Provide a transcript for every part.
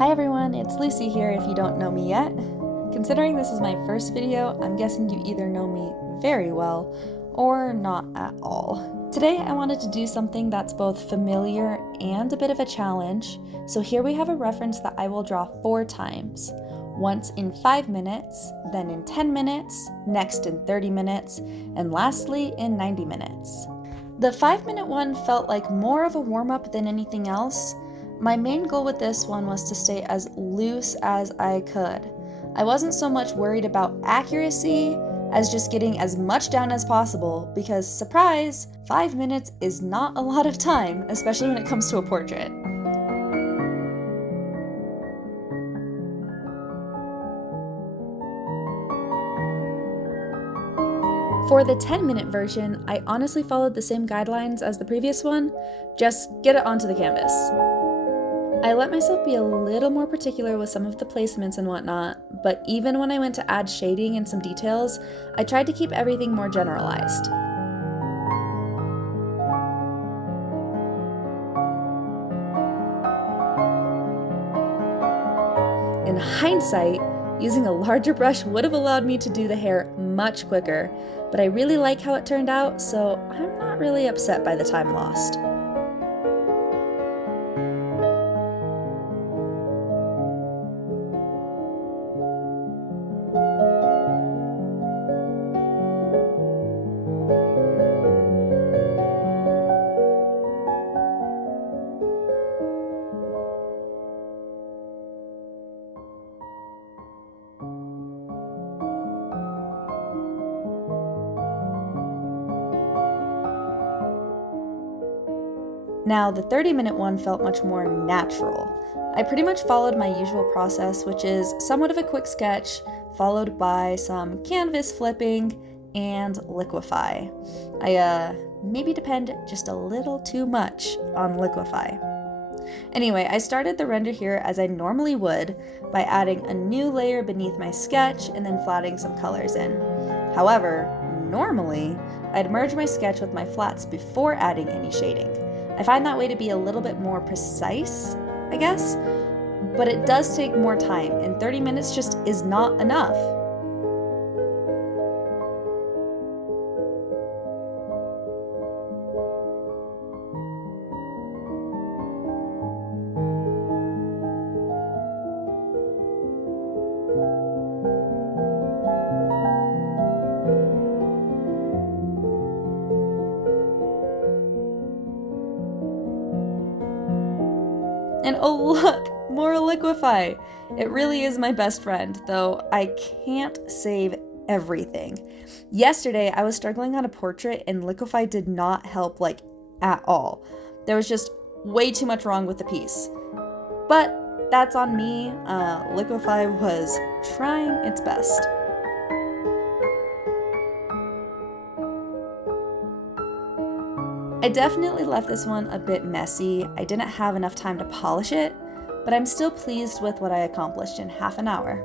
Hi everyone, it's Lucy here if you don't know me yet. Considering this is my first video, I'm guessing you either know me very well or not at all. Today I wanted to do something that's both familiar and a bit of a challenge, so here we have a reference that I will draw 4 times. Once in 5 minutes, then in 10 minutes, next in 30 minutes, and lastly in 90 minutes. The 5-minute one felt like more of a warm-up than anything else. My main goal with this one was to stay as loose as I could. I wasn't so much worried about accuracy as just getting as much down as possible because, surprise, 5 minutes is not a lot of time, especially when it comes to a portrait. For the 10-minute version, I honestly followed the same guidelines as the previous one, just get it onto the canvas. I let myself be a little more particular with some of the placements and whatnot, but even when I went to add shading and some details, I tried to keep everything more generalized. In hindsight, using a larger brush would have allowed me to do the hair much quicker, but I really like how it turned out, so I'm not really upset by the time lost. Now, the 30-minute one felt much more natural. I pretty much followed my usual process, which is somewhat of a quick sketch, followed by some canvas flipping and liquify. I maybe depend just a little too much on liquify. Anyway, I started the render here as I normally would by adding a new layer beneath my sketch and then flatting some colors in. However, normally, I'd merge my sketch with my flats before adding any shading. I find that way to be a little bit more precise, I guess, but it does take more time, and 30 minutes just is not enough. And oh look, more liquify! It really is my best friend, though I can't save everything. Yesterday, I was struggling on a portrait and liquify did not help, at all. There was just way too much wrong with the piece. But that's on me. Liquify was trying its best. I definitely left this one a bit messy. I didn't have enough time to polish it, but I'm still pleased with what I accomplished in half an hour.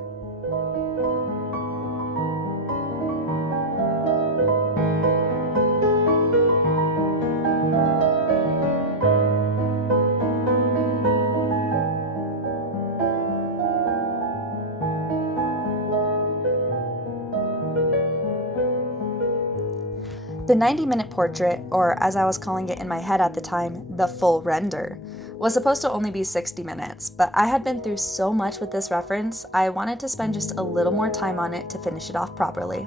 The 90-minute portrait, or as I was calling it in my head at the time, the full render, was supposed to only be 60 minutes, but I had been through so much with this reference, I wanted to spend just a little more time on it to finish it off properly.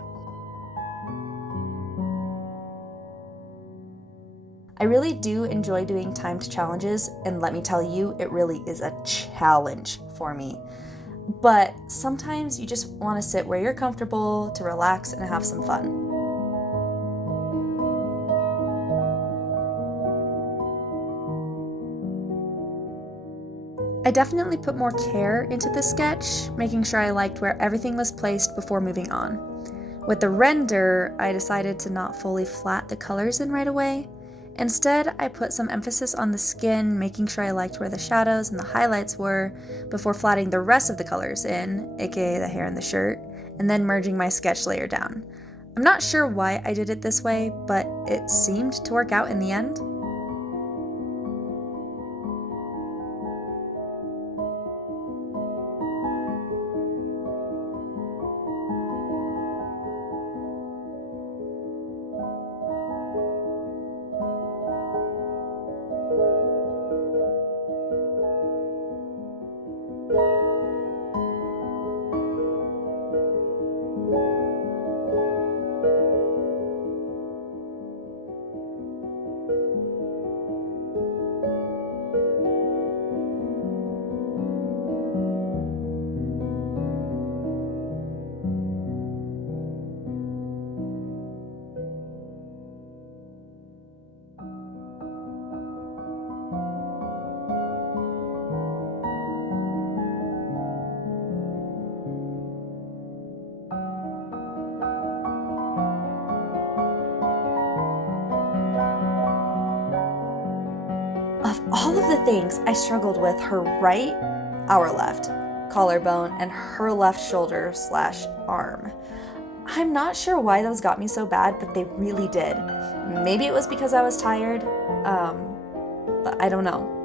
I really do enjoy doing timed challenges, and let me tell you, it really is a challenge for me. But sometimes you just want to sit where you're comfortable, to relax and have some fun. I definitely put more care into the sketch, making sure I liked where everything was placed before moving on. With the render, I decided to not fully flat the colors in right away. Instead, I put some emphasis on the skin, making sure I liked where the shadows and the highlights were before flatting the rest of the colors in, aka the hair and the shirt, and then merging my sketch layer down. I'm not sure why I did it this way, but it seemed to work out in the end. the things I struggled with her right, our left, collarbone and her left shoulder / arm. I'm not sure why those got me so bad, but they really did. Maybe it was because I was tired, but I don't know.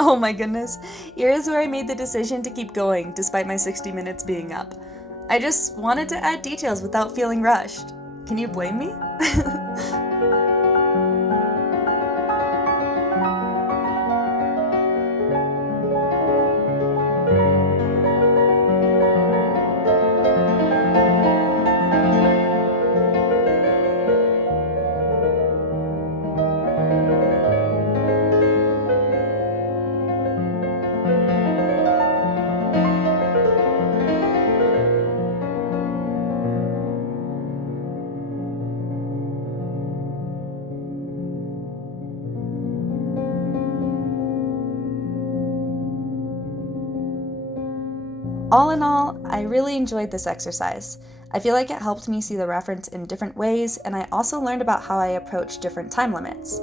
Oh my goodness, here is where I made the decision to keep going despite my 60 minutes being up. I just wanted to add details without feeling rushed. Can you blame me? All in all, I really enjoyed this exercise. I feel like it helped me see the reference in different ways, and I also learned about how I approach different time limits.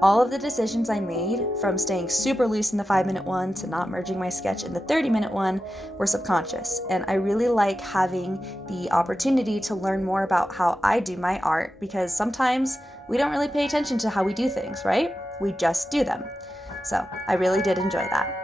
All of the decisions I made, from staying super loose in the 5-minute one to not merging my sketch in the 30-minute one, were subconscious, and I really like having the opportunity to learn more about how I do my art, because sometimes we don't really pay attention to how we do things, right? We just do them. So I really did enjoy that.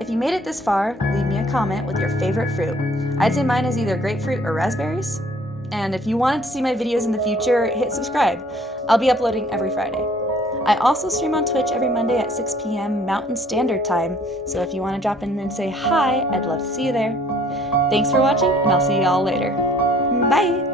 If you made it this far, leave me a comment with your favorite fruit. I'd say mine is either grapefruit or raspberries. And if you wanted to see my videos in the future, hit subscribe. I'll be uploading every Friday. I also stream on Twitch every Monday at 6 p.m. Mountain Standard Time, so if you want to drop in and say hi, I'd love to see you there. Thanks for watching, and I'll see you all later. Bye!